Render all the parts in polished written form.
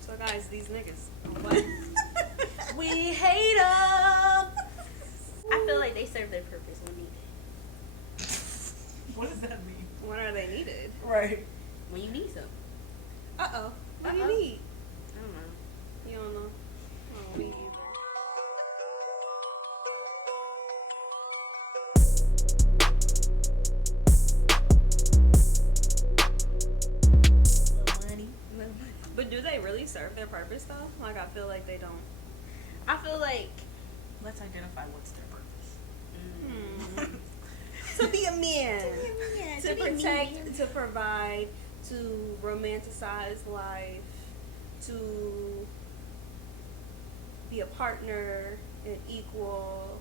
So guys, these niggas. What? We hate them. I feel like they serve their purpose when needed. What does that mean? When are they needed? Right. When you need some. Uh-oh. What do you need? I don't know. You don't know? Oh, me either. Money. But do they really serve their purpose though? Like I feel like they don't. I feel like Let's identify what's their purpose. To be a man. To To be protect, me. to provide, to romanticize life, to be a partner, an equal.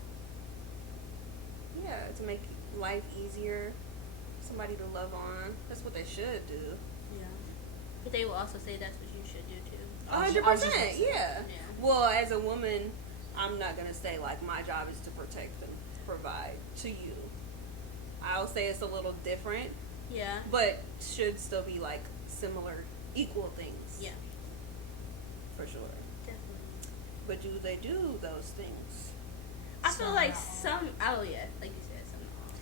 Yeah, to make life easier. Somebody to love on. That's what they should do. Yeah. But they will also say that's what you should do too. 100%. Yeah. Yeah. Well, as a woman, I'm not gonna say like my job is to protect and provide to you. I'll say it's a little different, Yeah. but should still be like similar, equal things. Yeah. For sure. Definitely. But do they do those things? I feel Some, like not all. some. Oh yeah, like you said, some. Not all.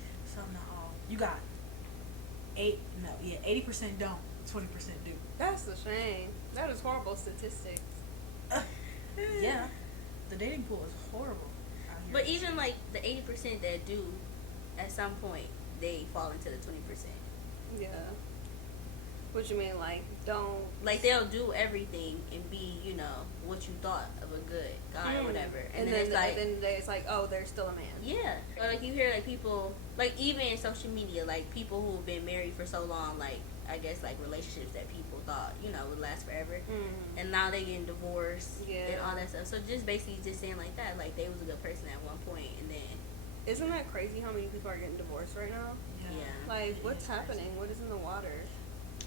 Some, not all. You got 80% don't, 20% do. That's a shame. That is horrible statistics. Yeah. The dating pool is horrible out here. But even like the 80% that do, at some point they fall into the 20%. Yeah. What you mean, like don't Like they'll do everything and be, you know, what you thought of a good guy or whatever, and then it's like, it's like, oh, they're still a man. yeah. Or like you hear like people, like even in social media, like people who've been married for so long, like I guess like relationships that people thought, you know, would last forever, and now they getting divorced and all that stuff. So just basically just saying like that, like they was a good person at one point, and then Isn't that crazy how many people are getting divorced right now? yeah. Like, It what's is happening? What is in the water?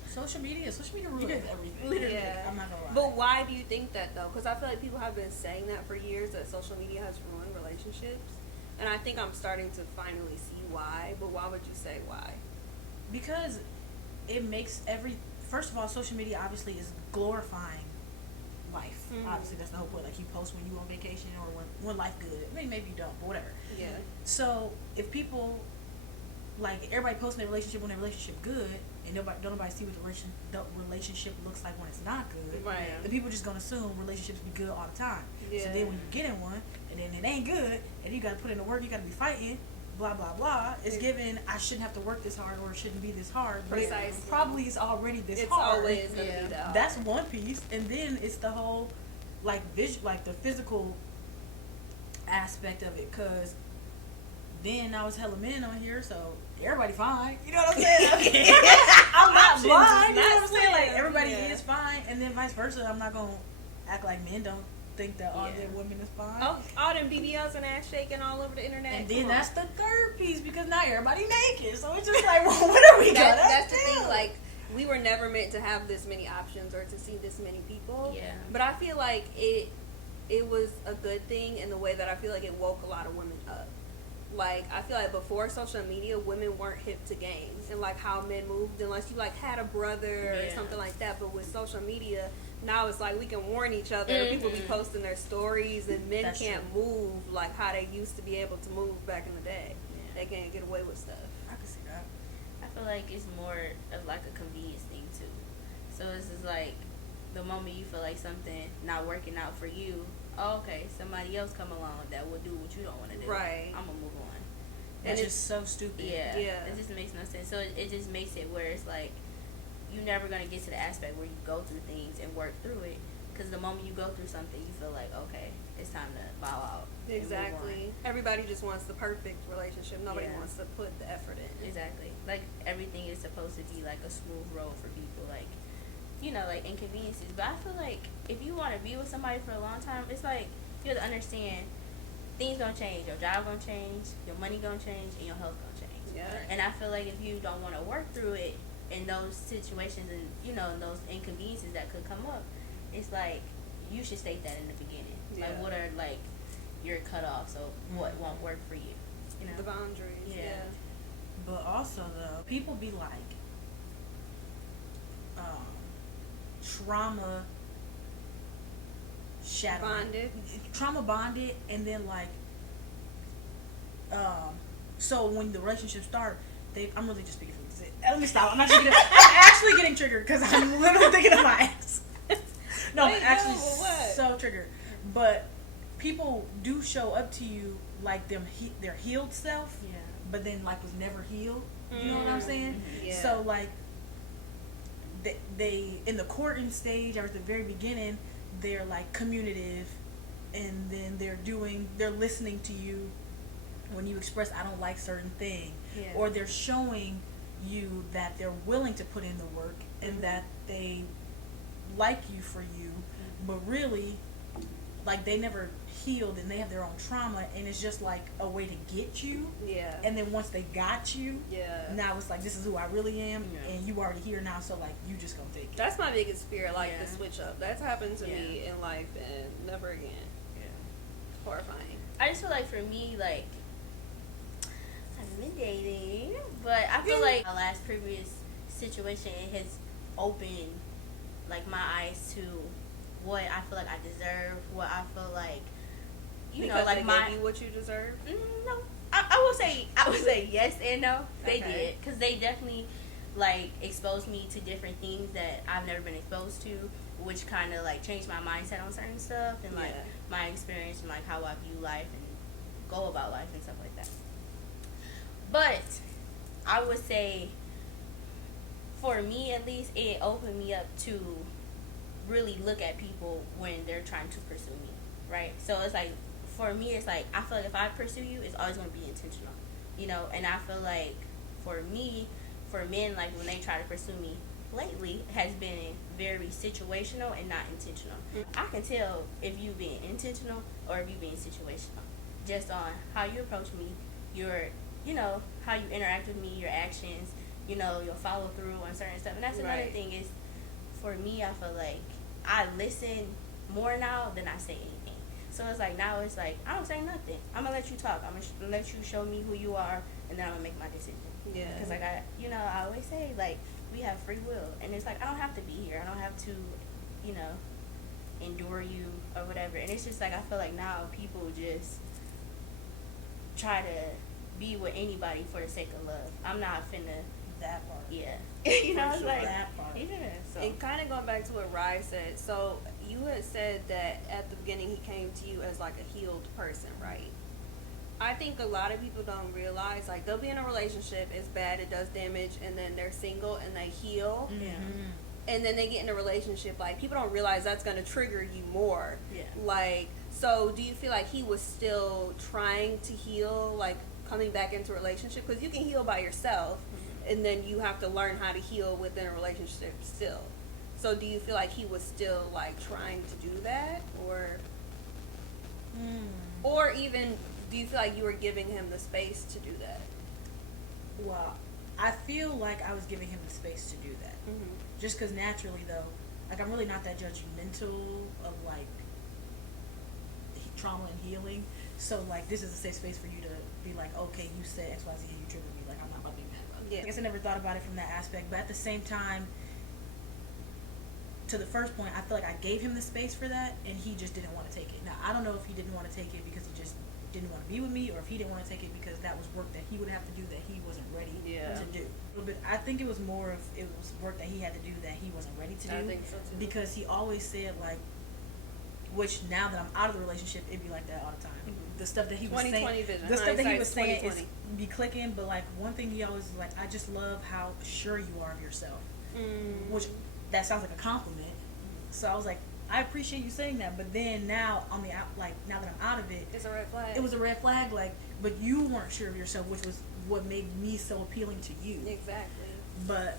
Social media ruins everything. Literally. Yeah. I'm not gonna lie. But why do you think that, though? Because I feel like people have been saying that for years, that social media has ruined relationships. And I think I'm starting to finally see why. But why would you say why? Because it makes first of all, social media obviously is glorifying life. Obviously, that's the whole point. Like, you post when you on vacation or when life good. I mean, maybe you don't, but whatever. Yeah. So if people, like, everybody posting their relationship when their relationship good, and don't nobody see what the relationship looks like when it's not good, Right. then people just gonna assume relationships be good all the time. So Yeah. then when you get in one, and then it ain't good, and you gotta put in the work, you gotta be fighting, blah blah blah. It's given I shouldn't have to work this hard, or it shouldn't be this hard. But Precisely. probably it's already this It's hard. always going to be that. That's one piece, and then it's the whole like like the physical aspect of it, cause then I was hella men on here, so everybody fine. You know what I'm saying? I'm not Options blind. is You know not what I'm saying? Like slim, everybody yeah. is fine, and then vice versa. I'm not gonna act like men don't think that all their women is fine. Oh, all them BBLs and ass shaking all over the internet. And Come then on. that's the third piece, because now everybody naked. So it's just like, well, what are we gonna That's the do? thing. Like, we were never meant to have this many options or to see this many people. Yeah. But I feel like it was a good thing in the way that I feel like it woke a lot of women up. Like, I feel like before social media, women weren't hip to games and like how men moved unless you like had a brother or something like that. But with social media, now it's like we can warn each other. People be posting their stories, and men That's can't move like how they used to be able to move back in the day. They can't get away with stuff. I can see that. I feel like it's more of like a convenience thing too. So it's just like the moment you feel like something not working out for you, oh, okay, somebody else come along that will do what you don't want to do. Right. I'm gonna move on. That's And just so stupid. Yeah. Yeah. It just makes no sense. So it just makes it where it's like you're never gonna get to the aspect where you go through things and work through it. Because the moment you go through something, you feel like, okay, it's time to bow out. and move Exactly. Everybody just wants the perfect relationship. Nobody Yeah. wants to put the effort in. on. Exactly. Like everything is supposed to be like a smooth road for people. Like, you know, like inconveniences. But I feel like if you want to be with somebody for a long time, it's like you have to understand things gonna change. Your job gonna change, your money gonna change, and your health gonna change. Yeah. And I feel like if you don't want to work through it in those situations and, you know, in those inconveniences that could come up, it's like you should state that in the beginning. Yeah. Like, what are, like, your cutoffs, so what won't work for you? You know? The boundaries. Yeah. But also, though, people be like trauma Bonded. trauma bonded, and then like so when the relationship started, I'm really just speaking for me. Let me stop. I'm actually getting triggered because I'm literally thinking of my ex. No, Wait, I'm actually no, what? so triggered. But people do show up to you like their healed self, Yeah. but then like was never healed. You know what I'm saying? Yeah. So like they in the courting stage or at the very beginning, they're like communicative, and then they're listening to you when you express I don't like certain thing, or they're showing you that they're willing to put in the work and that they like you for you, but really like they never healed and they have their own trauma, and it's just like a way to get you. Yeah. And then once they got you, now it's like this is who I really am, and you already here now, so like you just gonna take it. That's my biggest fear, like the switch up. That's happened to me in life and never again. Yeah. Horrifying. I just feel like for me, like, I've been dating, but I feel like my last previous situation has opened like my eyes to what I feel like I deserve, what I feel like, you know, like they gave you what you deserve. No, I would say yes and no. They did, because they definitely like exposed me to different things that I've never been exposed to, which kind of like changed my mindset on certain stuff and like my experience and like how I view life and go about life and stuff like that. But I would say, for me at least, it opened me up to really look at people when they're trying to pursue me, right? So it's like, for me, it's like, I feel like if I pursue you, it's always going to be intentional, you know? And I feel like, for me, for men, like, when they try to pursue me lately, has been very situational and not intentional. I can tell if you being intentional or if you being situational, just on how you approach me, your, you know, how you interact with me, your actions, you know, your follow through on certain stuff. And that's another thing is, for me, I feel like I listen more now than I say anything. So it's like, now it's like, I don't say nothing. I'm going to let you talk. I'm going to let you show me who you are, and then I'm going to make my decision. Yeah. Because, like, I always say, like, we have free will. And it's like, I don't have to be here. I don't have to, you know, endure you or whatever. And it's just like, I feel like now people just try to be with anybody for the sake of love. I'm not finna. That part. Yeah. You know, it's like, that part. Yeah. So. And kind of going back to what Rye said, so you had said that at the beginning he came to you as like a healed person, right? I think a lot of people don't realize, like, they'll be in a relationship, it's bad, it does damage, and then they're single and they heal. Yeah. And then they get in a relationship, like, people don't realize that's going to trigger you more. Yeah. Like, so do you feel like he was still trying to heal, like, coming back into a relationship? Because you can heal by yourself, and then you have to learn how to heal within a relationship still. So do you feel like he was still, like, trying to do that? Or even, do you feel like you were giving him the space to do that? Well, I feel like I was giving him the space to do that. Just because naturally, though, like, I'm really not that judgmental of, like, trauma and healing. So, like, this is a safe space for you to be like, okay, you said X, Y, Z, and you triggered me. Like, I'm not about to be mad about it. I guess I never thought about it from that aspect. But at the same time, to the first point, I feel like I gave him the space for that, and he just didn't want to take it. Now, I don't know if he didn't want to take it because he just didn't want to be with me, or if he didn't want to take it because that was work that he would have to do that he wasn't ready to do. But I think it was more of, it was work that he had to do that he wasn't ready to do. I think so too. Because he always said, like, which now that I'm out of the relationship, it'd be like that all the time. The stuff that he was saying, vision. the stuff that he was saying is 2020. be clicking. But like, one thing he always was like, I just love how sure you are of yourself, which that sounds like a compliment. So I was like, I appreciate you saying that. But then now on the out, like, now that I'm out of it, It's a red flag. it was a red flag. Like, but you weren't sure of yourself, which was what made me so appealing to you. Exactly. But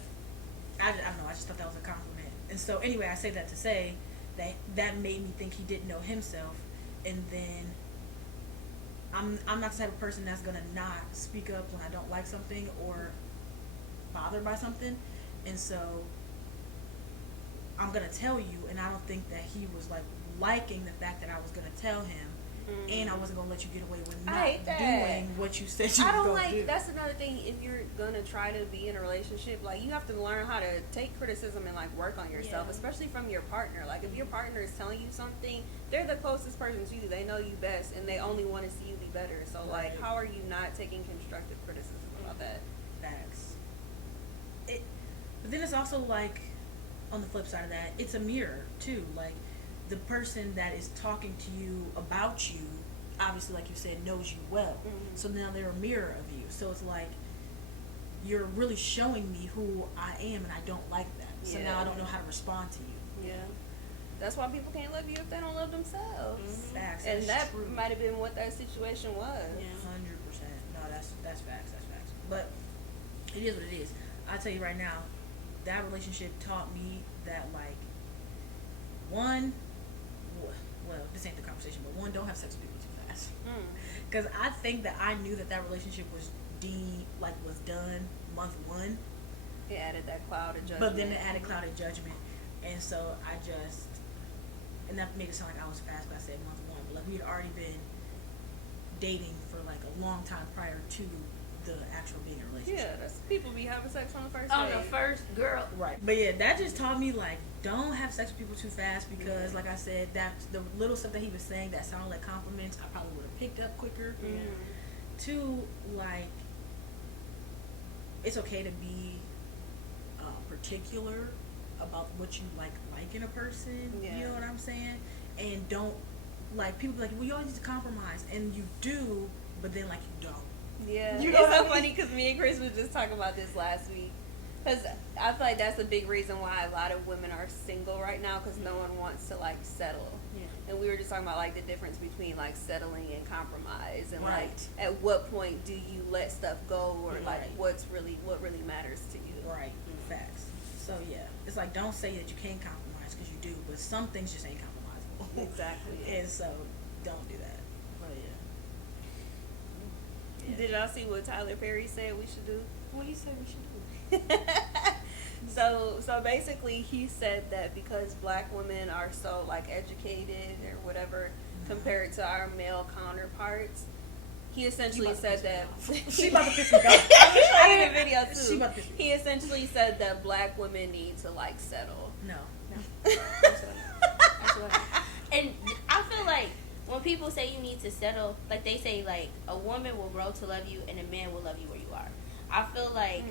I don't know. I just thought that was a compliment. And so anyway, I say that to say that made me think he didn't know himself. And then I'm not the type of person that's gonna not speak up when I don't like something or bothered by something. And so I'm gonna tell you. And I don't think that he was like liking the fact that I was gonna tell him. and I wasn't gonna let you get away with I not hate that. doing what you said you I was don't gonna like. do. That's another thing. If you're gonna try to be in a relationship, like you have to learn how to take criticism and like work on yourself, especially from your partner. Like if your partner is telling you something, they're the closest person to you. They know you best, and they only want to see you be better. So like, how are you not taking constructive criticism about that? Facts. But then it's also like, on the flip side of that, it's a mirror too. Like the person that is talking to you about you, obviously, like you said, knows you well. So now they're a mirror of you. So it's like you're really showing me who I am, and I don't like that. So now I don't know how to respond to you. Yeah. That's why people can't love you if they don't love themselves. Facts. And that true. might have been what that situation was. 100%. No, that's facts. That's facts. But it is what it is. I'll tell you right now, that relationship taught me that, like, one, well, this ain't the conversation, but one, don't have sex with people too fast. Because I think that I knew that relationship was was done month one. It added that cloud of judgment. But then it added cloud of judgment. And so I just, and that made it sound like I was fast because I said month one. But like we had already been dating for like a long time prior to the actual being in a relationship. Yeah, that's people be having sex on the first On date. the first girl. Right. But yeah, that just taught me like don't have sex with people too fast because like I said, that the little stuff that he was saying that sounded like compliments, I probably would have picked up quicker. Two, like it's okay to be particular about what you like in a person. You know what I'm saying? And don't like people be like, well, you always need to compromise, and you do, but then like you don't. Yeah, You know it's so what I funny because me and Chris was just talking about this last week. Because I feel like that's a big reason why a lot of women are single right now, because no one wants to like settle. And we were just talking about like the difference between like settling and compromise, and like at what point do you let stuff go, or like what really matters to you. Right. Facts. So yeah, it's like don't say that you can't compromise because you do, but some things just ain't compromisable. Exactly. And so don't do that. But yeah. Did y'all see what Tyler Perry said we should do? What do you say we should do? So basically he said that because black women are so like educated or whatever compared to our male counterparts, he essentially said that she about to piss me off. I did a video too. She about to piss me off. He essentially said that black women need to like settle. No. And I feel like when people say you need to settle, like they say like a woman will grow to love you and a man will love you where you are. I feel like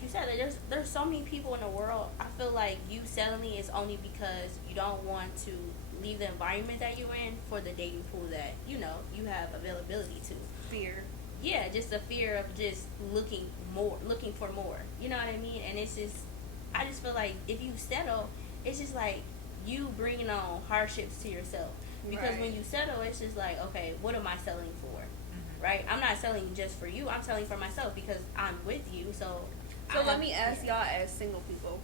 you said, there's so many people in the world. I feel like you settling is only because you don't want to leave the environment that you're in for the dating pool that you have availability to. Fear. Yeah, just a fear of just looking for more. You know what I mean? And it's just, I just feel like if you settle, it's just like you bringing on hardships to yourself. Because when you settle, it's just like, okay, what am I selling for? Right? I'm not selling just for you. I'm selling for myself because I'm with you. So let me ask y'all as single people,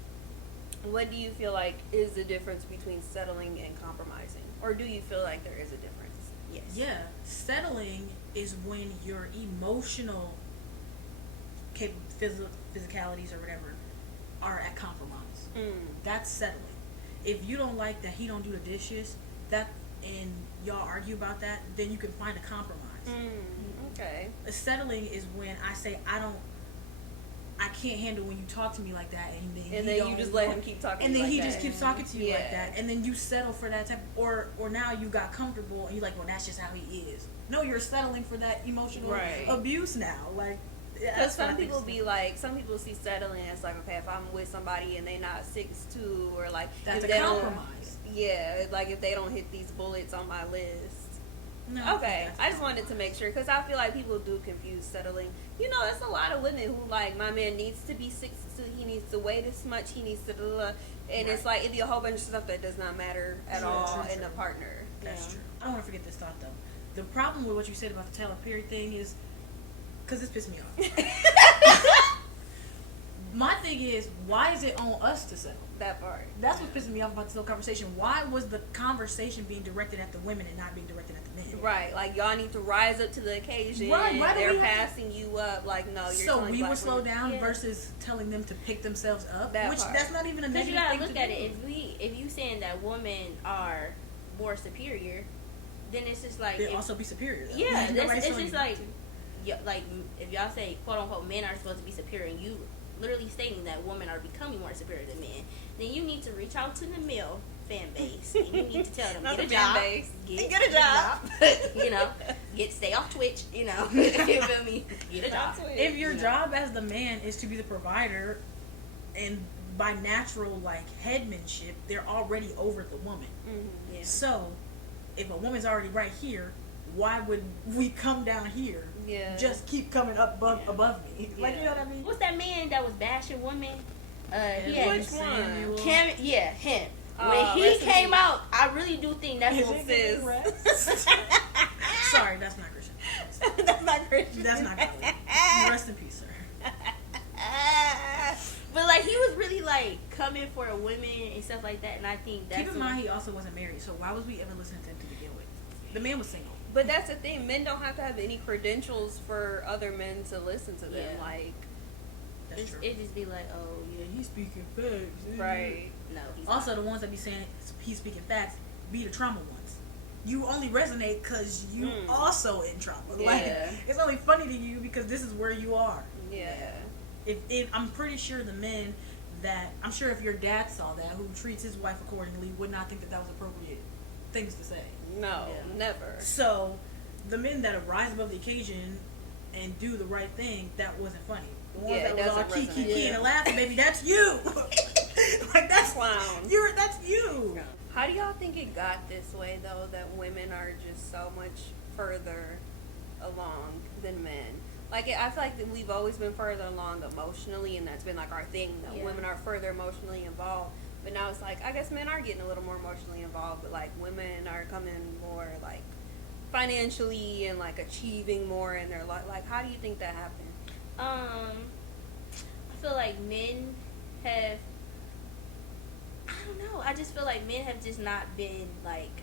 what do you feel like is the difference between settling and compromising? Or do you feel like there is a difference? Yes. Yeah. Settling is when your emotional physicalities or whatever are at compromise. That's settling. If you don't like that he don't do the dishes, and y'all argue about that, then you can find a compromise. Okay. Settling is when I say I can't handle when you talk to me like that, and then you just let him keep talking. And then like he that. just keeps talking to you like that, and then you settle for that type. Or now you got comfortable, and you're like, well, that's just how he is. No, you're settling for that emotional abuse now. Like, because some people see settling as like, okay, if I'm with somebody and they not 6'2", or like that's if a compromise. Yeah, like if they don't hit these bullets on my list. No, okay, I just wanted to make sure because I feel like people do confuse settling. You know, there's a lot of women who like, my man needs to be 6'2", he needs to weigh this much, he needs to and it's like it'd be a whole bunch of stuff that does not matter at all in a partner. That's true. I don't want to forget this thought though. The problem with what you said about the Tyler Perry thing is because this pissed me off. My thing is, why is it on us to settle? That part. That's what's pissing me off about this whole conversation. Why was the conversation being directed at the women and not being directed at the men? Right, like y'all need to rise up to the occasion. Right, they're passing you up. Like, no, you're so we would slow women. down versus telling them to pick themselves up. That's not even a negative thing to do. Because you gotta look at it. If you saying that women are more superior, then it's just like they'll also be superior. Though. Yeah, Nobody's it's telling just you like, not to. yeah, like if y'all say quote unquote men are supposed to be superior, and you literally stating that women are becoming more superior than men, then you need to reach out to the male fan base and you need to tell them get a job, get a job. you know, stay off Twitch, you know, you feel me? Get a job. If your job as the man is to be the provider, and by natural like headmanship, they're already over the woman. Mm-hmm. Yeah. So, if a woman's already right here, why would we come down here? Yeah. Just keep coming up above me. Like, you know what I mean? What's that man that was bashing women? He Which had one? him. When he came out, I really do think that's what sis. Sorry, that's not Christian. That's not Christian. That's not godly. Rest in peace, sir. But like he was really like coming for women and stuff like that, and I think that's keep in mind he also wasn't married, so why was we ever listening to him to begin with? The man was single. But that's the thing. Men don't have to have any credentials for other men to listen to them. Yeah. Like, That's true. it just be like, oh yeah, he's speaking facts. right. No, he's Also, not. the ones that be saying he's speaking facts be the trauma ones. You only resonate because you also in trauma. Yeah. Like, it's only funny to you because this is where you are. Yeah. If I'm pretty sure the men that I'm sure if your dad saw that, who treats his wife accordingly, would not think that that was appropriate things to say. No, never. So, the men that rise above the occasion and do the right thing, that wasn't funny. The ones that was all key and laughing, baby, that's you. Like that's clown. That's you. How do y'all think it got this way though? That women are just so much further along than men. Like I feel like that we've always been further along emotionally, and that's been like our thing. That women are further emotionally involved. But now it's like I guess men are getting a little more emotionally involved, but like women are coming more like financially and like achieving more in their life. Like how do you think that happened? I feel like men have. I don't know. I just feel like men have just not been like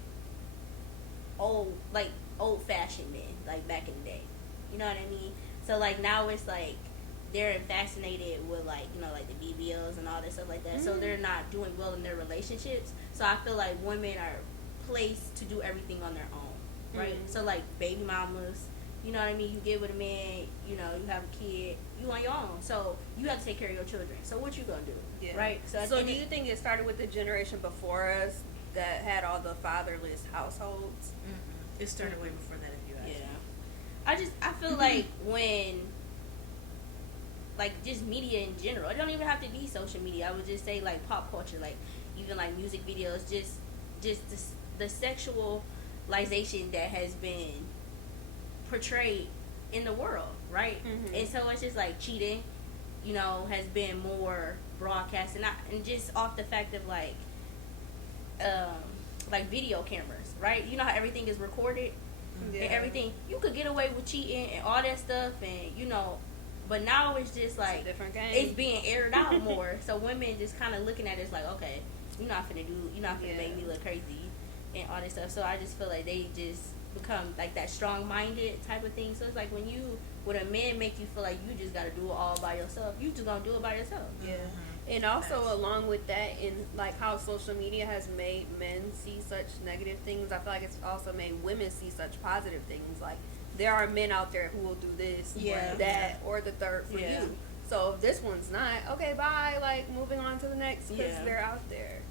old fashioned men like back in the day. You know what I mean? So like now it's like they're fascinated with like like the BBLs and all that stuff like that. So they're not doing well in their relationships. So I feel like women are placed to do everything on their own, right? So like baby mamas, you know what I mean? You get with a man, you have a kid, you on your own. So you have to take care of your children. So what you gonna do, right? So do you think it started with the generation before us that had all the fatherless households? Mm-hmm. It started way before that, if you ask. Yeah. I feel like when, like just media in general, it don't even have to be social media. I would just say like pop culture, like even like music videos, just the sexualization that has been portrayed in the world, right? And so it's just like cheating, has been more broadcast, and just off the fact of like video cameras, right? You know how everything is recorded and everything. You could get away with cheating and all that stuff, and but now it's just like it's a different game. It's being aired out more. So women just kind of looking at it like, okay, you're not finna make me look crazy and all this stuff. So I just feel like they just become like that strong-minded type of thing. So it's like when a man make you feel like you just gotta do it all by yourself, you just gonna do it by yourself. And also along with that, in like how social media has made men see such negative things, I feel like it's also made women see such positive things. Like there are men out there who will do this, that, or the third for you. So if this one's not, okay, bye, like moving on to the next because they're out there.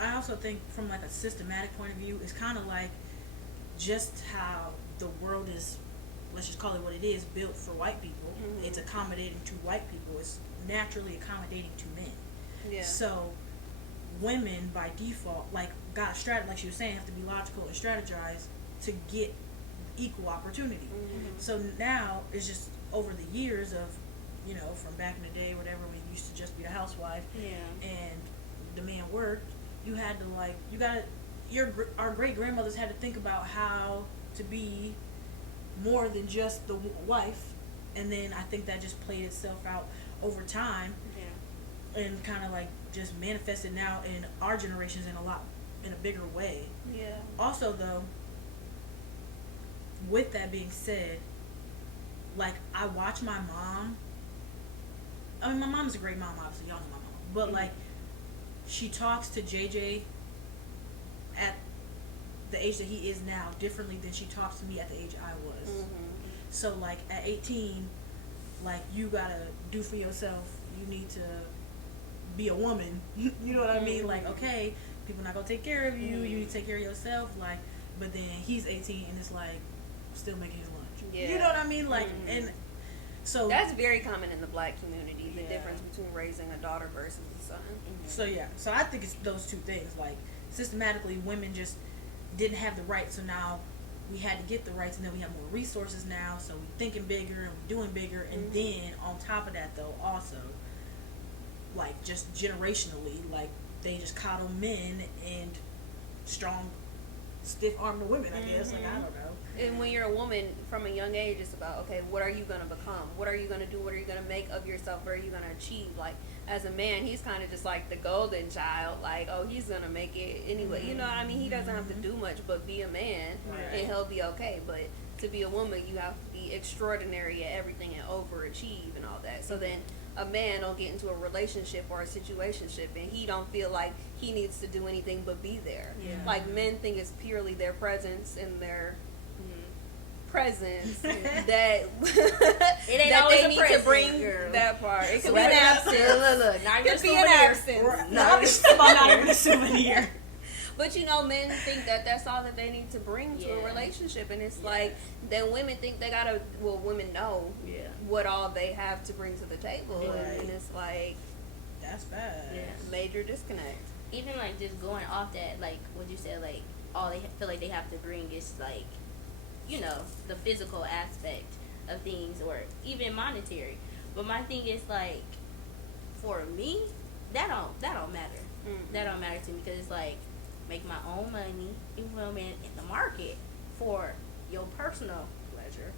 I also think from like a systematic point of view, it's kind of like just how the world is, let's just call it what it is, built for white people. It's accommodating to white people. It's naturally accommodating to men. So women by default, like like she was saying, have to be logical and strategize to get equal opportunity. So now it's just over the years of from back in the day, whatever, when you used to just be a housewife and the man worked, you had to our great grandmothers had to think about how to be more than just the wife, and then I think that just played itself out over time and kind of like just manifested now in our generations in a bigger way. Also though, with that being said, like I watch my mom. I mean, my mom's a great mom, obviously y'all know my mom, but like she talks to JJ at the age that he is now differently than she talks to me at the age I was. So like at 18, like you gotta do for yourself. You need to be a woman. You know what I mean? Like, okay, people not gonna take care of you. You need to take care of yourself. Like, but then he's 18 and it's like still making his lunch. Yeah. You know what I mean? Like, and so that's very common in the black community. The difference between raising a daughter versus a son. So yeah, so I think it's those two things. Like systematically, women just didn't have the rights, so now we had to get the rights, and then we have more resources now. So we're thinking bigger and we're doing bigger, and then on top of that, though, also like just generationally, like they just coddle men and strong, stiff-armed women. I guess. Like I don't know. And when you're a woman from a young age, it's about, okay, what are you going to become? What are you going to do? What are you going to make of yourself? What are you going to achieve? Like, as a man, he's kind of just like the golden child. Like, oh, he's going to make it anyway. You know what I mean? He doesn't have to do much but be a man, and he'll be okay. But to be a woman, you have to be extraordinary at everything and overachieve and all that. So then a man will get into a relationship or a situationship, and he don't feel like he needs to do anything but be there. Like, men think it's purely their presence and their presence that it ain't that always they a need present, to bring girl. That part. It could So be an look, absence. not It even could be an absence. Not even a souvenir. But you know, men think that that's all that they need to bring to a relationship, and it's like then women think they gotta. Well, women know what all they have to bring to the table, and it's like that's bad. Major disconnect. Even like just going off that, like what you said, like all they feel like they have to bring is like, you know, the physical aspect of things, or even monetary. But my thing is like, for me, that don't matter. That don't matter to me, because it's like, make my own money, you feel me, in the market for your personal pleasure,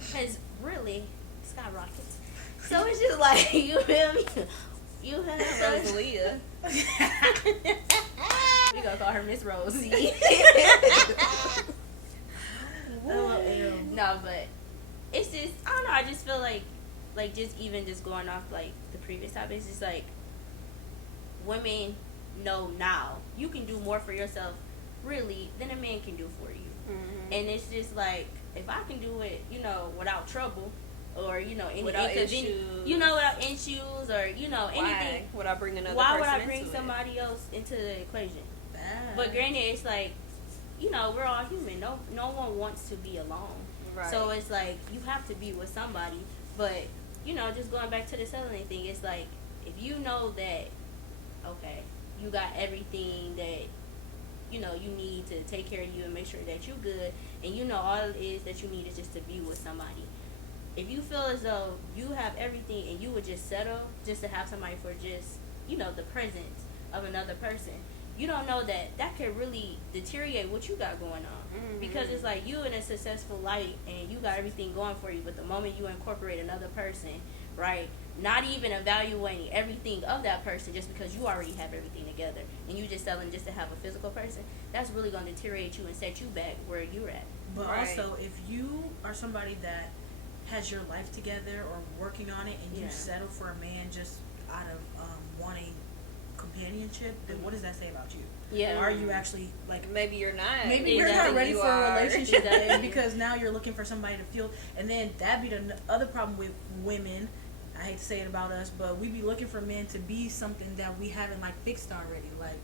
because really skyrockets. So it's just like, you feel me? You have Rosalia. We gonna call her Miss Rosie. No, but it's just, I don't know, I just feel like just even just going off like the previous topic, it's just like women know now you can do more for yourself really than a man can do for you. And it's just like, if I can do it, you know, without trouble, or you know, any without issues, you know, without issues, or you know, anything, would I bring another why person would I bring into somebody else into the equation? Bad. But granted, it's like, you know, we're all human. No one wants to be alone. Right. So it's like, you have to be with somebody. But, you know, just going back to the selling thing, it's like, if you know that, okay, you got everything that, you know, you need to take care of you and make sure that you're good, and you know all it is that you need is just to be with somebody. If you feel as though you have everything and you would just settle just to have somebody for just, you know, the presence of another person, you don't know that could really deteriorate what you got going on. Because it's like, you in a successful light and you got everything going for you, but the moment you incorporate another person, right, not even evaluating everything of that person just because you already have everything together, and you just selling just to have a physical person, that's really going to deteriorate you and set you back where you're at. But also, if you are somebody that has your life together or working on it, and you settle for a man just out of wanting companionship, then what does that say about you? Yeah. Are you actually, like, maybe you're not. maybe you're not ready for a relationship because now you're looking for somebody to feel, and then that'd be the other problem with women. I hate to say it about us, but we be looking for men to be something that we haven't like fixed already. Like,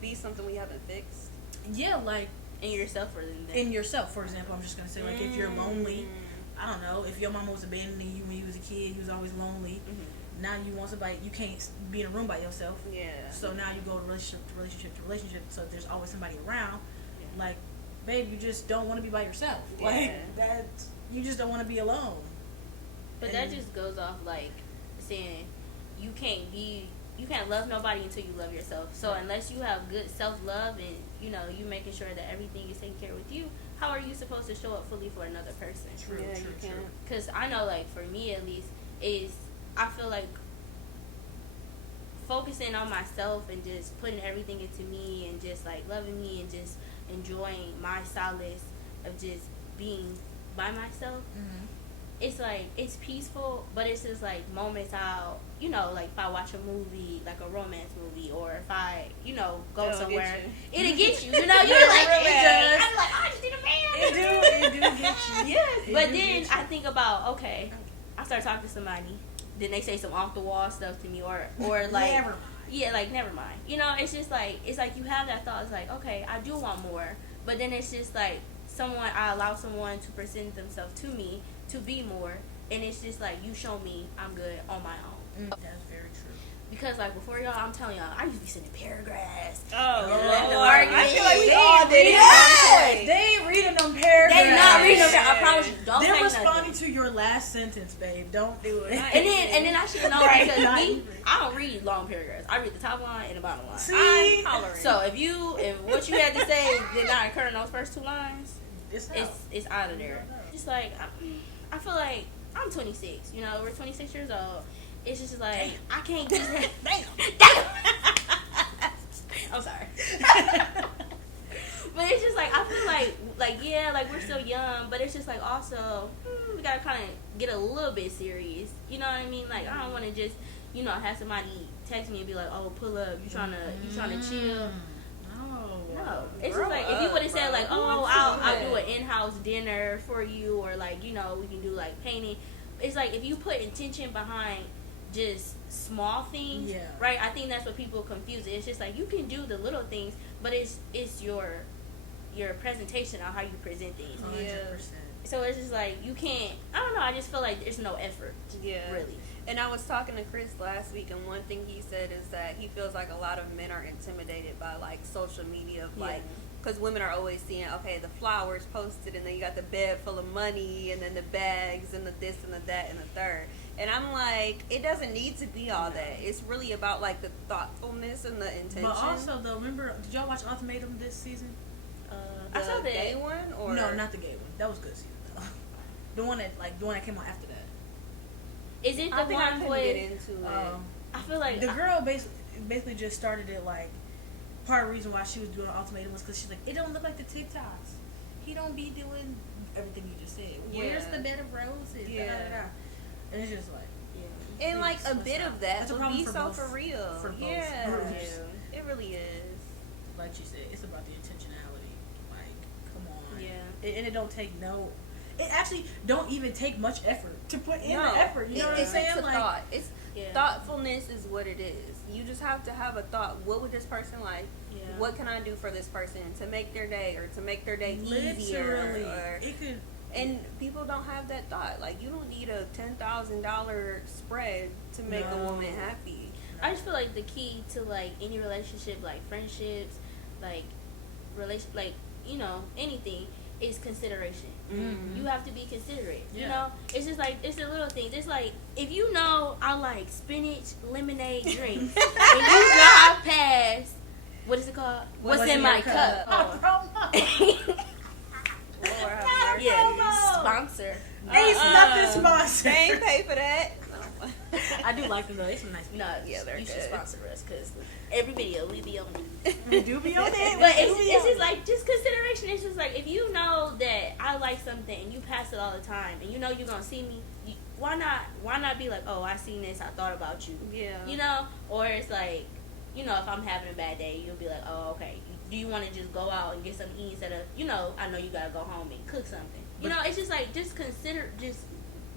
be something we haven't fixed. Yeah, like in yourself, or in yourself. For example, I'm just gonna say, like, if you're lonely, I don't know, if your mama was abandoning you when you was a kid, you was always lonely. Now you want somebody, you can't be in a room by yourself. Yeah. So now you go to relationship to relationship to relationship. So there's always somebody around. Like, babe, you just don't want to be by yourself. Like that, you just don't want to be alone. But that just goes off like saying you can't love nobody until you love yourself. So unless you have good self-love and, you know, you making sure that everything is taken care of with you, how are you supposed to show up fully for another person? True. Because I know, like, for me at least, is I feel like focusing on myself and just putting everything into me and just like loving me and just enjoying my solace of just being by myself it's like it's peaceful, but it's just like moments out, you know, like if I watch a movie, like a romance movie, or if I, you know, go somewhere, it'll get you. You know, you're like, I'm like, oh, I just need a man. It do get you. Yes, but then I think about, okay, I start talking to somebody, then they say some off the wall stuff to me, or like, never mind. Yeah, like never mind. You know, it's just like you have that thought. It's like, okay, I do want more, but then it's just like I allow someone to present themselves to me to be more, and it's just like you show me I'm good on my own. That's very true. Because like before y'all, I'm telling y'all, I used to be sending paragraphs. Oh, Lord. I feel like we all did it. Yes. They ain't reading them paragraphs. They not reading them. I promise you. Don't They're say responding nothing. to your last sentence, babe. Don't do it. And then I should know Right. because me, I don't read long paragraphs. I read the top line and the bottom line. See? I'm hollering. So if what you had to say did not occur in those first two lines, it's out of there. Just like I feel like I'm 26. You know, we're 26 years old. It's just like I can't just I'm sorry. But it's just like I feel like yeah, like we're still young, but it's just like also we gotta kind of get a little bit serious. You know what I mean? Like I don't want to just have somebody text me and be like, oh, pull up, you trying to chill. No, it's just like if you would have said like, oh, I'll do an in-house dinner for you, or like we can do like painting. It's like if you put intention behind just small things, right? I think that's what people confuse it. It's just like you can do the little things, but it's your presentation on how you present things. 100%. So it's just like you can't. I don't know. I just feel like there's no effort. Yeah, really. And I was talking to Chris last week, and one thing he said is that he feels like a lot of men are intimidated by like social media, like because women are always seeing, okay, the flowers posted, and then you got the bed full of money, and then the bags, and the this and the that and the third. And I'm like, it doesn't need to be all that. It's really about like the thoughtfulness and the intention. But also, though, remember, did y'all watch Ultimatum this season? I saw the gay one, or no, not the gay one. That was good season though. The one that came out after that. Is it the one I couldn't with? Get into it. I feel like the girl basically just started it like part of the reason why she was doing Ultimatum was because she's like, it don't look like the TikToks. He don't be doing everything you just said. Where's the bed of roses? Yeah. Da, da, da. And it's just like, and like a bit of that would be so for real. For both yeah, groups. it really is. Like you said, it's about the intentionality. Like, come on. Yeah. And it don't take it actually don't even take much effort to put in the effort. You know what I'm saying? It's a like, thought. It's thoughtfulness is what it is. You just have to have a thought. What would this person like? Yeah. What can I do for this person to make their day, or to make their day easier? Or it could. And people don't have that thought. Like, you don't need a $10,000 spread to make a woman happy. I just feel like the key to like any relationship, like friendships, like anything, is consideration. Mm-hmm. You have to be considerate. You know, it's just like it's the little things. It's like if you know I like spinach lemonade drinks, and you drive past, what is it called? What's in my cup? Sponsor. Ain't nothing sponsored. They ain't pay for that. I do like them though. They some nice people. No, they're you good. should sponsor us because every video we be on. We do be on it. But it's just like just consideration. It's just like if you know that I like something and you pass it all the time, and you know you're gonna see me, why not be like, oh, I seen this, I thought about you. Yeah. You know, or it's like, if I'm having a bad day, you'll be like, oh, okay. Do you want to just go out and get something to eat instead of, I know you gotta go home and cook something. It's just like just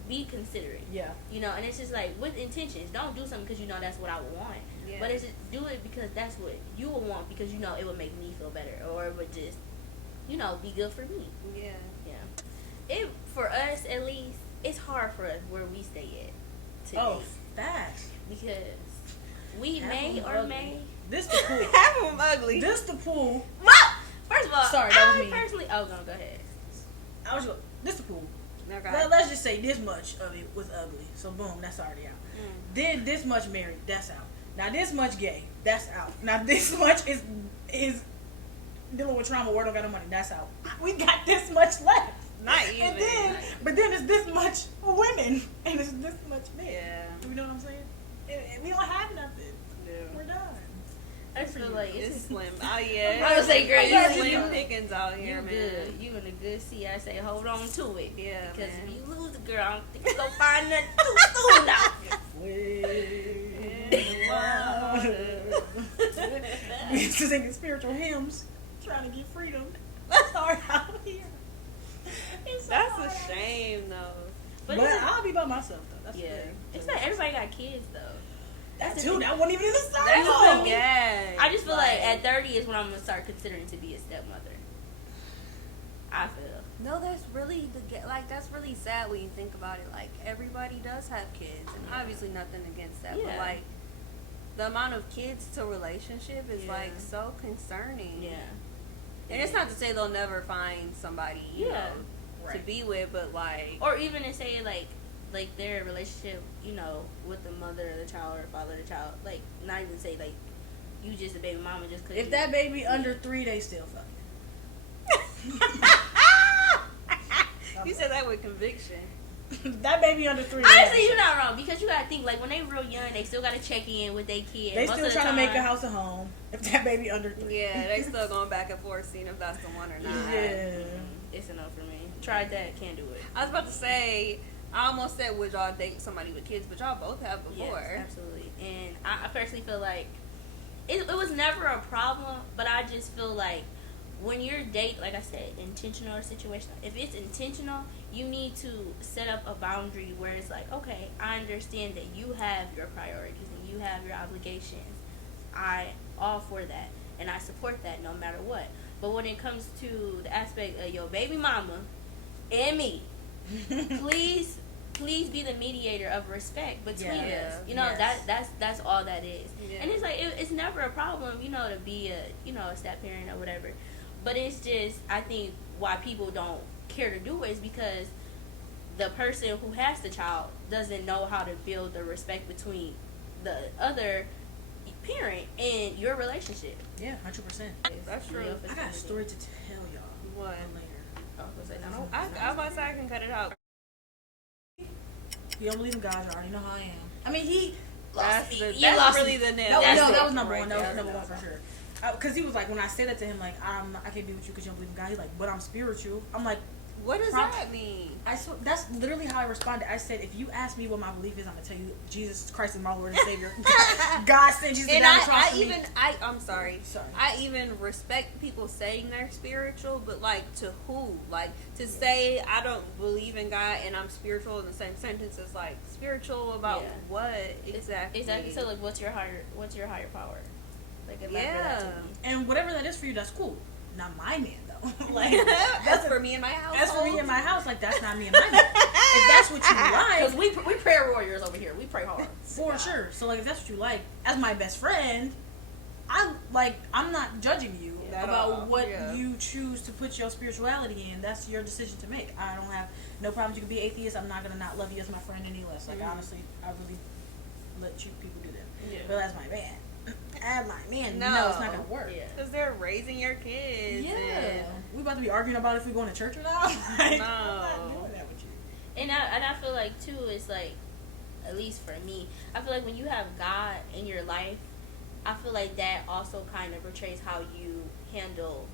be considerate. Yeah. And it's just like with intentions. Don't do something because that's what I would want. Yeah. But it's just do it because that's what you would want, because it would make me feel better, or it would just, be good for me. Yeah. Yeah. It for us at least, it's hard for us where we stay at today. Oh, facts. Because we may. This the pool. Half of them ugly. This the pool. Well, first of all, sorry, that was I me. personally. Oh, no, go ahead. This the pool. Okay. Let's just say this much of it was ugly. So boom, that's already out. Then this much married, that's out. Now this much gay, that's out. Now this much is dealing with trauma, word don't got no money, that's out. We got this much left. Not even. But then it's this much women and it's this much men. Yeah. You know what I'm saying? We don't have nothing. Yeah. We're done. I just feel like it's slim. Oh yeah. I would say, girl, you you slim good. pickings out here, You man. good. You in a good seat. I say hold on to it. Yeah, Because man. if you lose a girl, I don't think you gonna find nothing too soon out there. We used to sing spiritual hymns, trying to get freedom. That's hard out here. It's so That's hard a out here. shame, though. But I'll be by myself though. That's Yeah. the thing. It's like everybody got kids though. That That's too. the- That wasn't even in the That's cycle. the- Yeah. I just feel like at 30 is when I'm gonna start considering to be a stepmother. I feel. No, that's really that's really sad when you think about it. Like everybody does have kids, and obviously nothing against that. But Yeah. like the amount of kids to relationship is Yeah. like so concerning. Yeah. And it's not to say they'll never find somebody, you Yeah. know, to Right. be with, but like Or even to say like their relationship, you know, with the mother of the child or father of the child, like not even say like you just a baby mama just cause If that baby under 3, they still fucking. you said that with conviction. That baby under 3. Honestly, you're not wrong because you gotta think like when they real young, they still gotta check in with their kid. They Most still of the trying to make a time- house a home. If that baby under 3. Yeah, they still going back and forth, seeing if that's the one or not. Yeah. It's a no for me. Tried that, can't do it. I was about to say, I almost said, would y'all date somebody with kids, but y'all both have before. Yes, absolutely. And I personally feel like it was never a problem, but I just feel like when you're like I said, intentional or situational, if it's intentional, you need to set up a boundary where it's like, okay, I understand that you have your priorities and you have your obligations. I all for that, and I support that no matter what. But when it comes to the aspect of your baby mama and me, please be the mediator of respect between Yeah. us. You know, Yes. that's all that is. Yeah. And it's like it's never a problem, you know, to be a step parent or whatever. But it's just I think why people don't care to do it is because the person who has the child doesn't know how to build the respect between the other parent and your relationship. Yeah, 100%. That's true. I got a story to tell y'all. What? Later. I was gonna say, no, I was about to say I can cut it out. You don't believe in God, you already know how I am. I mean, he That's, lost the, me. You that's lost really me. the nail. No, That's no, it. that was number one. Right That was there. number one for sure. Because he was like, when I said that to him, like, I can't be with you because you don't believe in God. He's like, but I'm spiritual. I'm like, What does Prob- that mean? that's literally how I responded. I said, if you ask me what my belief is, I'm gonna tell you Jesus Christ is my Lord and Savior. God sent Jesus And down the cross I for me. even I'm sorry. Sorry. I even respect people saying they're spiritual, but like to who? Like to say I don't believe in God and I'm spiritual in the same sentence is like spiritual about Yeah. what exactly? Exactly. So like, what's your higher power? Like, elaborate Yeah. that to me. And whatever that is for you, that's cool. Not my man though. like As for me and my house. as for me in my house, like that's not me and my man. If that's what you Because like, we prayer warriors over here. We pray hard. for sure. So like, if that's what you like, as my best friend, I'm not judging you At about all, what yeah. you choose to put your spirituality in. That's your decision to make. I don't have no problems. You can be atheist. I'm not gonna not love you as my friend any less. Like honestly, I really let you people do that. Yeah. But as my man, as my man, No. no, it's not gonna work. Yeah. Because they're raising your kids. Yeah, we about to be arguing about if we going to church or not. Like, No. I'm not doing that with you. And I feel like too, it's like, at least for me, I feel like when you have God in your life, I feel like that also kind of portrays how you handle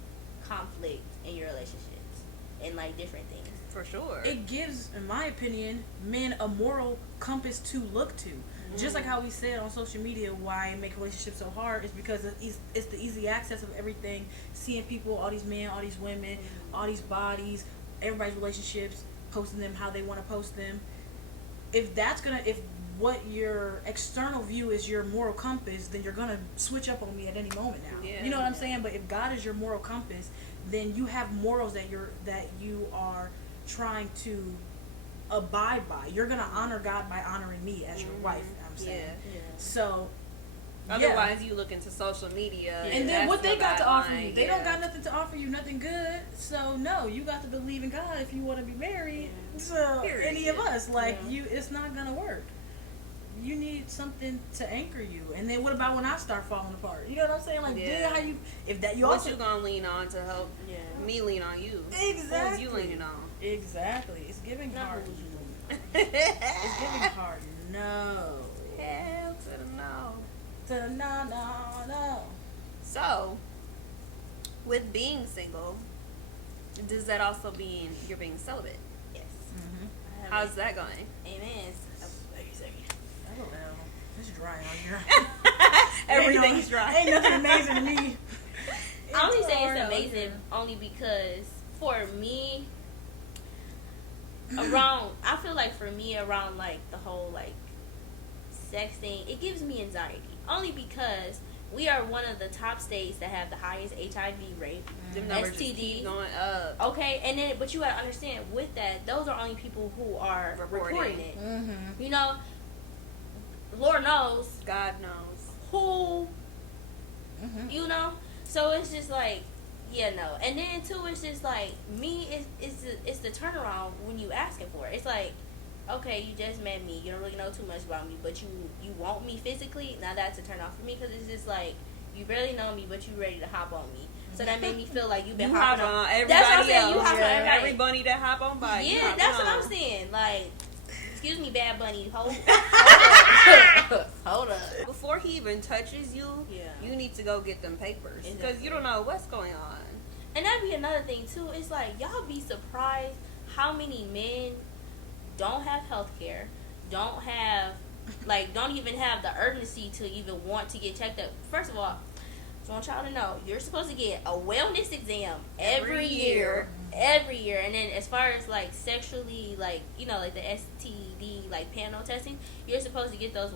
conflict in your relationships and like different things. For sure. It gives, in my opinion, men a moral compass to look to. Just like how we said on social media, why make relationships so hard is because it's the easy access of everything. Seeing people, all these men, all these women, all these bodies, everybody's relationships, posting them how they want to post them. If what your external view is your moral compass, then you're gonna switch up on me at any moment now. Yeah. You know what I'm saying? But if God is your moral compass, then you have morals that you are trying to abide by. You're gonna honor God by honoring me as your wife. I'm saying. Yeah. So. Otherwise, you look into social media, And then that's what they the got to offer you? guideline, They don't yeah. got nothing to offer you, nothing good. So no, you got to believe in God if you want to be married. So Period. any of us, like Yeah. it's not gonna work. You need something to anchor you. And then what about when I start falling apart? You know what I'm saying? Like, Yeah. then how you if that you What also you gonna lean on to help Yeah. me lean on you? exactly Who's you leaning on? Exactly. It's giving Not hard. who's you It's giving hard. No. Hell to the no. No. So, with being single, does that also mean you're being celibate? Yes. Mm-hmm. How's that going? Amen. It's amazing. Oh, well, it's dry out here. Everything's dry. Ain't nothing amazing to me. I only say hard it's out amazing here. only because for me, I feel like for me around like the whole like sex thing, it gives me anxiety. Only because we are one of the top states that have the highest HIV rate, Them numbers just STD. keep going up. Okay, and then but you gotta understand with that, those are only people who are reporting it. Mm-hmm. You know, Lord knows God knows. who. Mm-hmm. You know, so it's just like, yeah, no. And then too, it's just like me. It's the turnaround when you asking for it. It's like, okay, you just met me. You don't really know too much about me, but you want me physically. Now that's a turn off for me because it's just like you barely know me, but you ready to hop on me. So that made me feel like you've been You hopping hop on on everybody That's what I'm saying. You else. hop on everybody. Every bunny that hop on by. you Yeah, hop that's what on. I'm saying. Like, excuse me, Bad Bunny. Hold up. Before he even touches you, Yeah. you need to go get them papers because Exactly. you don't know what's going on. And that'd be another thing too. It's like y'all be surprised how many men don't have health care, don't even have the urgency to even want to get checked up. First of all, I want y'all to know you're supposed to get a wellness exam every year. Every year. And then as far as like sexually, like, you know, like the STD like panel testing, you're supposed to get those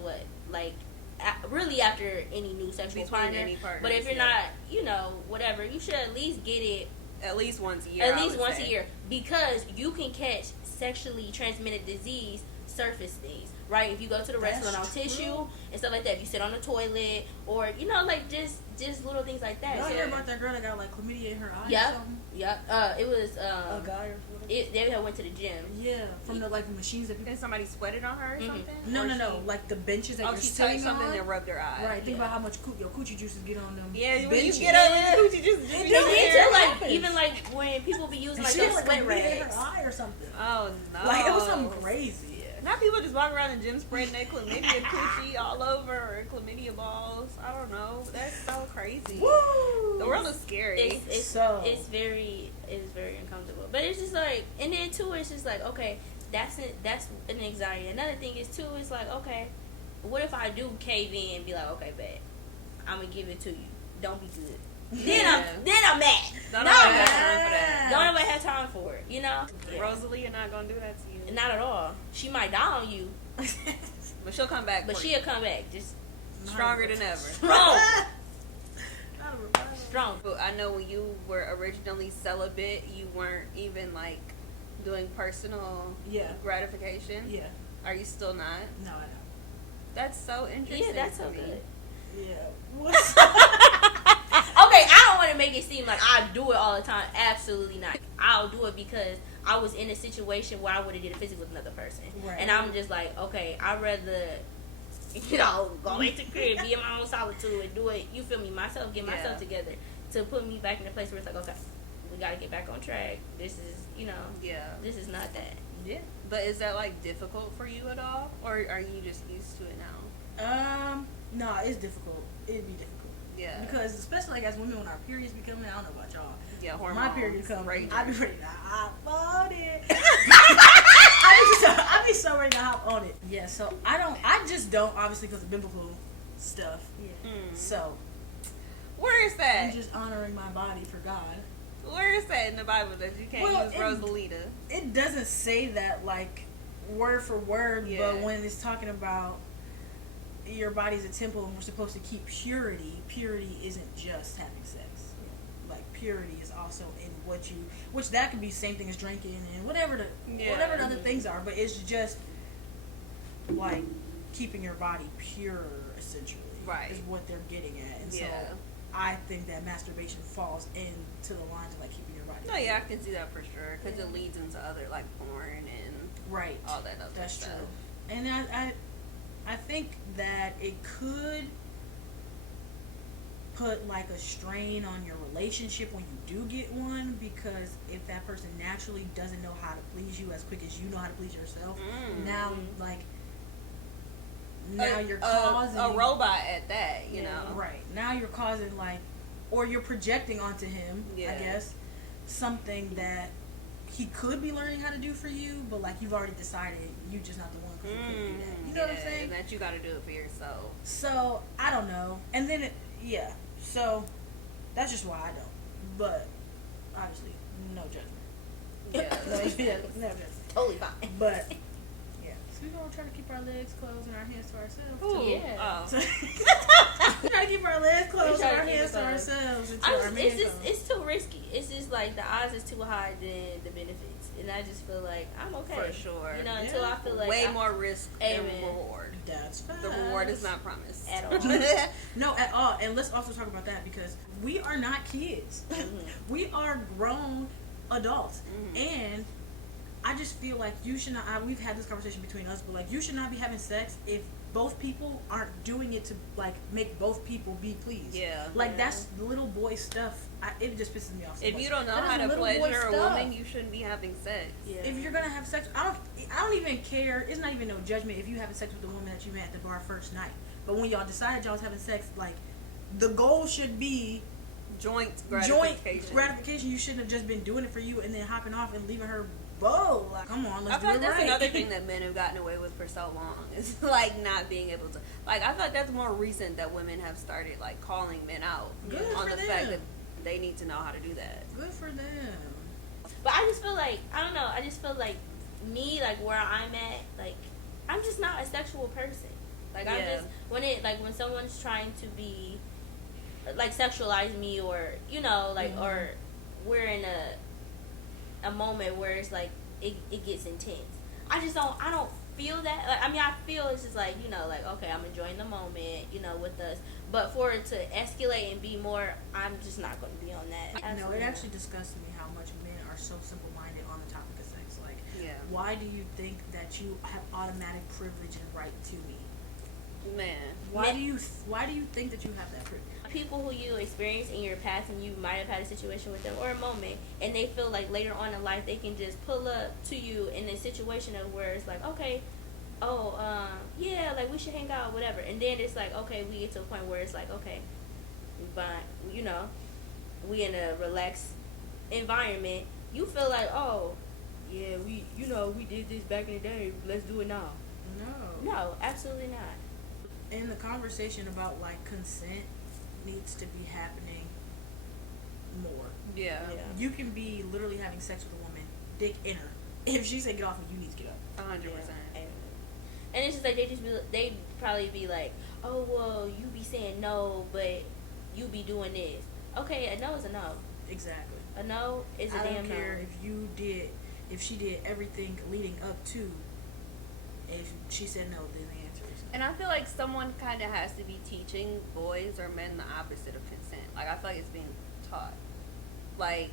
really after any new sexual Between partner. any partners, But if you're yeah. not, you know, whatever, you should at least get it At least once a year. at I least would once say. a year, because you can catch sexually transmitted disease surface things, right? If you go to the restaurant on tissue and stuff like that, if you sit on the toilet, or you know, like just little things like that. Y'all So- hear about that girl that got like chlamydia in her eye or Yep. something? It was A guy or whatever? they had went to the gym. Yeah, from the like the machines that people. Then somebody sweated on her or Mhm. something? No, Or no, no. she- Like the benches that Oh, you're she touched sitting something on. that rubbed her eye. Right. Think Yeah. about how much your coochie juices get on them. Yeah, when you benches. get up in the coochie, just It And does. then Yeah, too, it like happens. even like when people be using And like she those had like sweat chlamydia in rags. her eye or something. Oh no! Like it was something crazy. Now people just walk around the gym spreading their chlamydia coochie all over or chlamydia balls. I don't know. That's so crazy. Woo! The world is scary. It's very uncomfortable. But it's just like, and then too, it's just like, okay, that's an anxiety. Another thing is too, it's like, okay, what if I do cave in and be like, okay, babe, I'm gonna give it to you. Don't be good. Then I'm mad. Don't No, nobody man. have time for that. Don't nobody have time for it, you know? Rosalie not gonna do that to you. Not at all. She might die on you, But she'll come back. but for she'll come back just you. Stronger than ever. strong. Strong. But I know when you were originally celibate, you weren't even like doing personal Yeah. gratification. Yeah. Are you still not? No, I know. That's so interesting. Yeah, that's to so me. good. Yeah. What's Okay, I don't want to make it seem like I do it all the time. Absolutely not. I'll do it because I was in a situation where I would have did it physically with another person. Right. And I'm just like, okay, I'd rather, you know, go back to the crib, be in my own solitude, and do it, you feel me, myself, get myself together to put me back in a place where it's like, okay, we got to get back on track. This is, you know, Yeah. this is not that. Yeah. But is that like difficult for you at all, or are you just used to it now? No, it's difficult. It'd be difficult. Yeah. Because especially like as women when our periods be coming, I don't know about y'all. Yeah, When hormones. my period comes, raging. I be ready to hop on it. I be so ready to hop on it. Yeah, so I just don't, obviously because of biblical stuff. Yeah. So Where is that? I'm just honoring my body for God. Where is that in the Bible that you can't use Rosalita? It doesn't say that like word for word, Yeah. but when it's talking about your body's a temple and we're supposed to keep purity isn't just having sex. Like purity is also in what you, which that could be same thing as drinking and whatever the other things are, but it's just like keeping your body pure essentially. Right. Is what they're getting at. And so Yeah. I think that masturbation falls into the lines of like keeping your body No, pure. yeah, I can see that for sure because it leads into other like porn and Right. all that other That's stuff. true. And I think that it could put like a strain on your relationship when you do get one, because if that person naturally doesn't know how to please you as quick as you know how to please yourself, now you're causing a robot at that, you know. right now you're causing like or you're projecting onto him, I guess, something that he could be learning how to do for you, but like you've already decided you're just not the one because you couldn't do that. You know what I'm saying? And that you got to do it for yourself. So I don't know. And then so that's just why I don't. But obviously, no judgment. Yeah, no judgment. Totally fine. But yeah, so we're gonna try to keep our legs closed and our hands to ourselves. Ooh, Yeah. We try to keep our legs closed and our hands to ourselves until our man comes. It's too risky. It's just like the odds is too high than the benefits, and I just feel like I'm okay For sure. You know, until I feel like way more risk than Amen. reward. That's fast. The reward is not promised at all. No, at all. And let's also talk about that because we are not kids. We are grown adults. And I just feel like you should not, we've had this conversation between us, but like you should not be having sex if both people aren't doing it to like make both people be pleased. Yeah. Like that's little boy stuff. It just pisses me off so If much. you don't know That is how to little boy pleasure a stuff. woman, you shouldn't be having sex. Yeah. If you're gonna have sex, I don't even care. It's not even no judgment if you having sex with the woman that you met at the bar first night. But when y'all decided y'all was having sex, like the goal should be Joint gratification. You shouldn't have just been doing it for you and then hopping off and leaving her. Whoa, like, come on, let's I feel do like it that's right. another thing that men have gotten away with for so long. Is like not being able to. Like I feel like that's more recent that women have started like calling men out Good on for the fact them. that they need to know how to do that. Good for them. But I just feel like I don't know. I just feel like me, like where I'm at, like I'm just not a sexual person. Like I just when someone's trying to be like sexualize me, or you know, like or we're in a moment where it's like it gets intense. I don't feel that. Like I mean, I feel it's just like, you know, like okay, I'm enjoying the moment, you know, with us. But for it to escalate and be more, I'm just not going to be on that. No, Absolutely it not. actually disgusts me how much men are so simple-minded on the topic of sex. Like, why do you think that you have automatic privilege and right to me? Man, Why do you think that you have that privilege? People who you experience in your past and you might have had a situation with them or a moment, and they feel like later on in life they can just pull up to you in a situation of where it's like, okay, yeah, like we should hang out, whatever. And then it's like, okay, we get to a point where it's like, okay, but you know, we in a relaxed environment. You feel like, oh, yeah, we did this back in the day. Let's do it now. No, absolutely not. And the conversation about like consent needs to be happening more. yeah. You can be literally having sex with a woman, dick in her. If she say get off me, you need to get up. 100%. And it's just like they probably be like, oh well, you be saying no, but you be doing this. Okay, a no is a no. Exactly. A no is a I damn don't care no. if she did everything leading up to. If she said no, then the answer is no. And I feel like someone kind of has to be teaching boys or men the opposite of consent. Like, I feel like it's being taught. Like,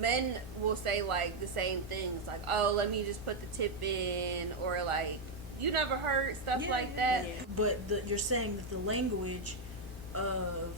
men will say, like, the same things. Like, oh, let me just put the tip in. Or, like, you never heard stuff like that. Yeah. But you're saying that the language of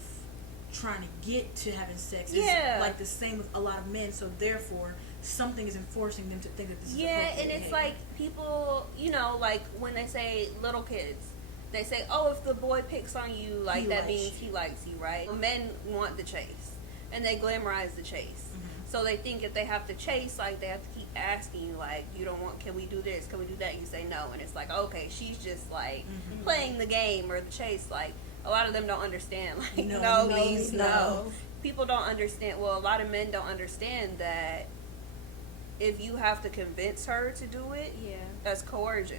trying to get to having sex is like the same with a lot of men. So, therefore, something is enforcing them to think that this is appropriate And it's behavior. like people, you know, like when they say little kids, they say, oh, if the boy picks on you, like that means he likes you, right? Men want the chase, and they glamorize the chase. So they think if they have to chase, like they have to keep asking you, like, you don't want, can we do this, can we do that? And you say no, and it's like, okay, she's just like playing the game or the chase. Like a lot of them don't understand, like no means no. People don't understand. Well, a lot of men don't understand that if you have to convince her to do it, that's coercion.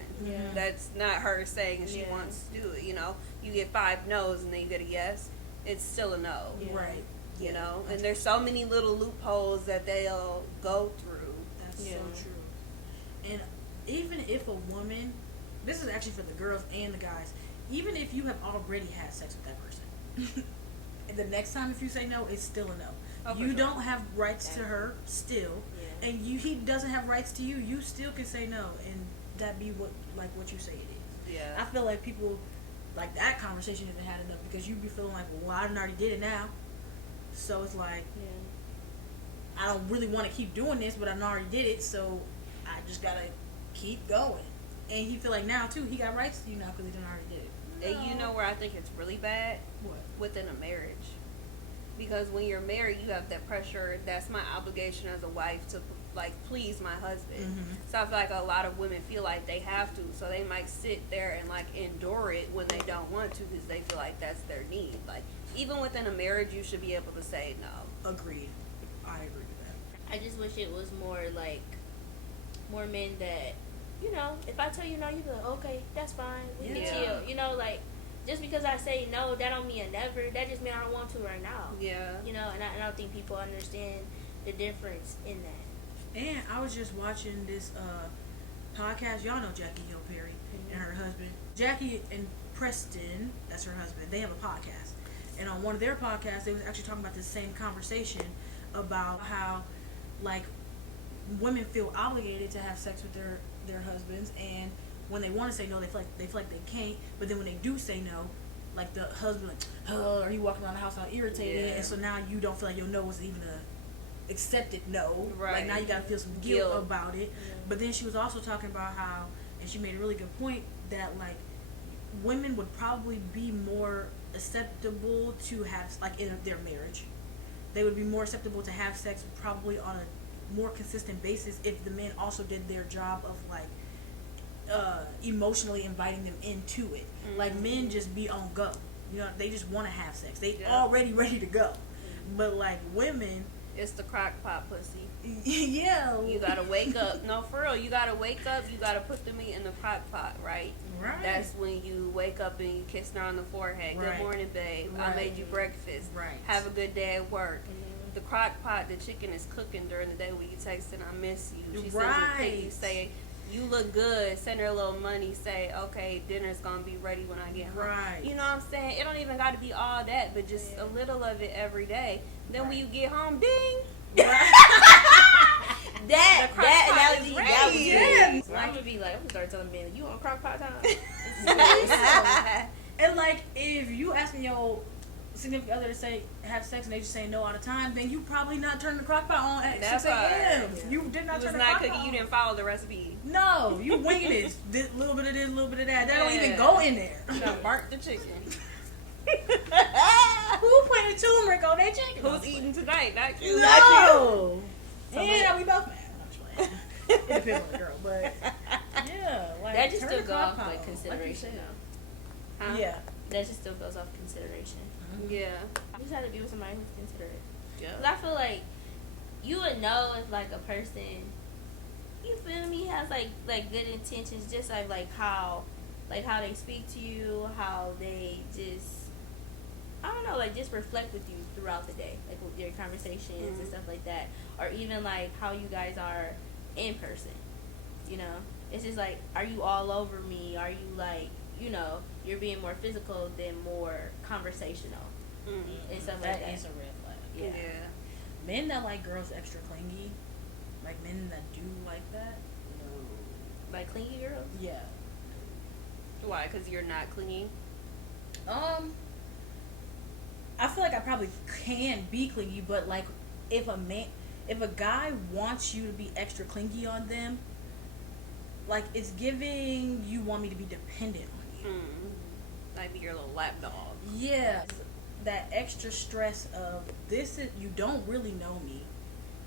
That's not her saying she wants to do it. You know, you get 5 no's and then you get a yes. It's still a no. Right. You know, and there's so many little loopholes that they'll go through. That's so true. And even if a woman, this is actually for the girls and the guys, even if you have already had sex with that person, and the next time if you say no, it's still a no. Oh, You don't have rights to her still, and he doesn't have rights to you. You still can say no, and that be what you say it is. I feel like people like that conversation isn't had enough because you be feeling like, well, I already did it now, so it's like I don't really want to keep doing this, but I already did it, so I just gotta keep going. And he feel like now too he got rights to you now because he done already did it. And you know where I think it's really bad? What? Within a marriage. because when you're married, you have that pressure. That's my obligation as a wife to like please my husband. Mm-hmm. So I feel like a lot of women feel like they have to, so they might sit there and like endure it when they don't want to because they feel like that's their need. Like even within a marriage, you should be able to say no. Agreed. I agree with that. I just wish it was more like more men that, you know, if I tell you no, you be like, okay, that's fine, we can chill. You know, like just because I say no, that don't mean a never. That just means I don't want to right now. Yeah. You know, and I don't think people understand the difference in that. And I was just watching this podcast. Y'all know Jackie Hill Perry and her husband. Jackie and Preston, that's her husband, they have a podcast. And on one of their podcasts, they was actually talking about this same conversation about how, like, women feel obligated to have sex with their husbands, and when they want to say no, they feel like they can't. But then when they do say no, like the husband, like, oh, or he walking around the house all irritated, and so now you don't feel like your no was even a accepted no. Right. Like now you gotta feel some guilt about it. But then she was also talking about how, and she made a really good point, that like women would probably be more acceptable to have, like in their marriage, they would be more acceptable to have sex probably on a more consistent basis if the men also did their job of like emotionally inviting them into it. Mm-hmm. Like men just be on go, you know, they just want to have sex, they already ready to go. But like women, it's the crock pot pussy. Yeah. You gotta wake up. No, for real. You gotta wake up. You gotta put the meat in the crock pot, right? Right. That's when you wake up and you kiss her on the forehead. Right. Good morning, babe. Right. I made you breakfast. Right. Have a good day at work. The crock pot, the chicken is cooking during the day when you texting, I miss you. She sends a pic, you say, you look good, send her a little money, say, okay, dinner's gonna be ready when I get home. Right. You know what I'm saying? It don't even gotta be all that, but just a little of it every day. Then when you get home, ding! that analogy, that was yeah. So I'm gonna be like, I'm gonna start telling men, you on crock pot time? And like, if you asking your significant other to say have sex and they just say no all the time, then you probably not turning the crock pot on at 6 a.m. You did not turn the crock pot on. You didn't follow the recipe. No, you winging it. This little bit of this, little bit of that. That don't even go in there. You done burnt the chicken. Who putting turmeric on that chicken? Who's eating tonight? Not you. No. And are we both mad? I'm just playing. It depends on the girl, but yeah, like that just turn still the goes crock off pot like on. consideration though. Huh? Yeah. That just still goes off consideration. Yeah. You just have to be with somebody who's considerate. Yeah. Cause I feel like you would know if like a person, you feel me, has like good intentions, just like how they speak to you, how they just, I don't know, like just reflect with you throughout the day, like with your conversations and stuff like that, or even like how you guys are in person. You know, it's just like, are you all over me? Are you like, you know, you're being more physical than more conversational and stuff like that. That is a red flag. Yeah. Men that like girls extra clingy, like men that do like that, no. Like clingy girls? Yeah. Why? Because you're not clingy? I feel like I probably can be clingy, but like if a guy wants you to be extra clingy on them, like it's giving you want me to be dependent on you. Like be your little lap dog. Yeah. That extra stress of this is, you don't really know me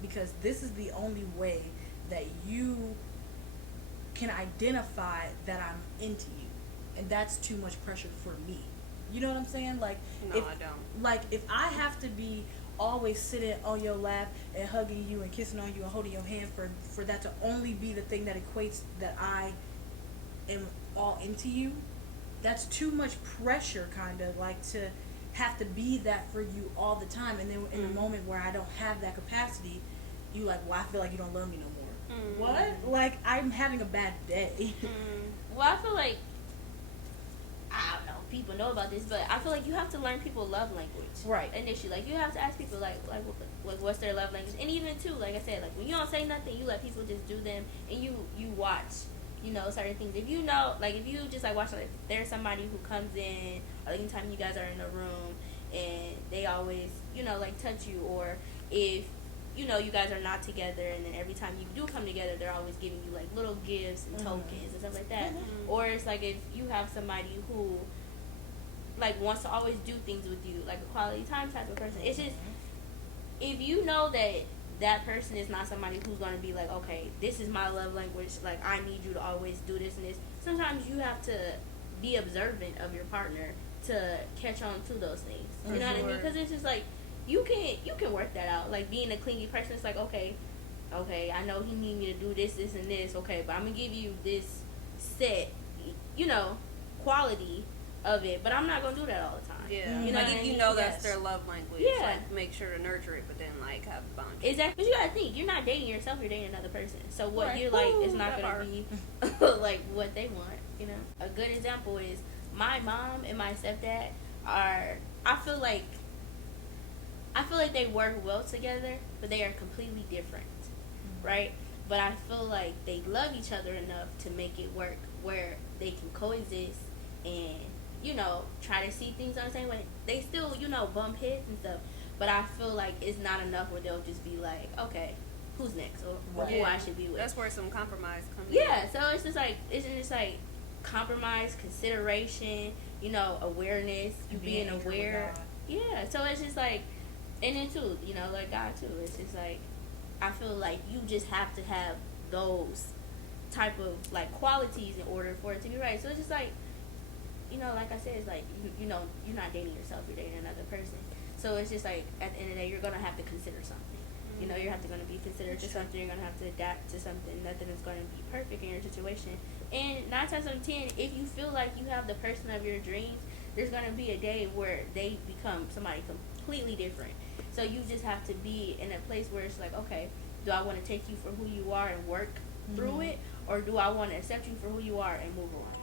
because this is the only way that you can identify that I'm into you, and that's too much pressure for me. You know what I'm saying? Like, no, I don't. Like if I have to be always sitting on your lap and hugging you and kissing on you and holding your hand for that to only be the thing that equates that I am all into you, that's too much pressure, kind of like to have to be that for you all the time. And then in a moment where I don't have that capacity, you like, well, I feel like you don't love me no more. What? Like I'm having a bad day. Well, I feel like, I don't know, people know about this, but I feel like you have to learn people's love language. Right. Initially, like you have to ask people like what's their love language, and even too, like I said, like when you don't say nothing, you let people just do them, and you watch, you know, certain things. If you know, like if you just like watch, like there's somebody who comes in, or anytime you guys are in a room, and they always, you know, like touch you, or if you know you guys are not together, and then every time you do come together, they're always giving you like little gifts and tokens and stuff like that. Or it's like if you have somebody who like wants to always do things with you, like a quality time type of person. It's just, if you know that person is not somebody who's going to be like, okay, this is my love language, like I need you to always do this and this. Sometimes you have to be observant of your partner to catch on to those things. You know what I mean? Because it's just like, you can work that out. Like being a clingy person, it's like, okay, I know he need me to do this, this, and this. Okay, but I'm gonna give you this set, quality of it. But I'm not gonna do that all the time. Yeah, you know, like if you know that's their love language, like make sure to nurture it, but then like have boundaries. Exactly, but you gotta think, you're not dating yourself, you're dating another person. So what you like is not gonna be like what they want. A good example is my mom and my stepdad are. I feel like they work well together, but they are completely different, right? But I feel like they love each other enough to make it work where they can coexist and, try to see things on the same way. They still, bump heads and stuff, but I feel like it's not enough where they'll just be like, okay, who's next, or who I should be with. That's where some compromise comes in. Yeah, so it's just like compromise, consideration, awareness, you being aware. Yeah, so it's just like, and then too, like God too, it's just like, I feel like you just have to have those type of like qualities in order for it to be right. So it's just like, like I said, it's like, you're not dating yourself, you're dating another person. So it's just like, at the end of the day, you're going to have to consider something. You're going to be considerate to something, you're going to have to adapt to something. Nothing is going to be perfect in your situation. And 9 times out of 10, if you feel like you have the person of your dreams, there's going to be a day where they become somebody completely different. So you just have to be in a place where it's like, okay, do I want to take you for who you are and work through it? Or do I want to accept you for who you are and move on?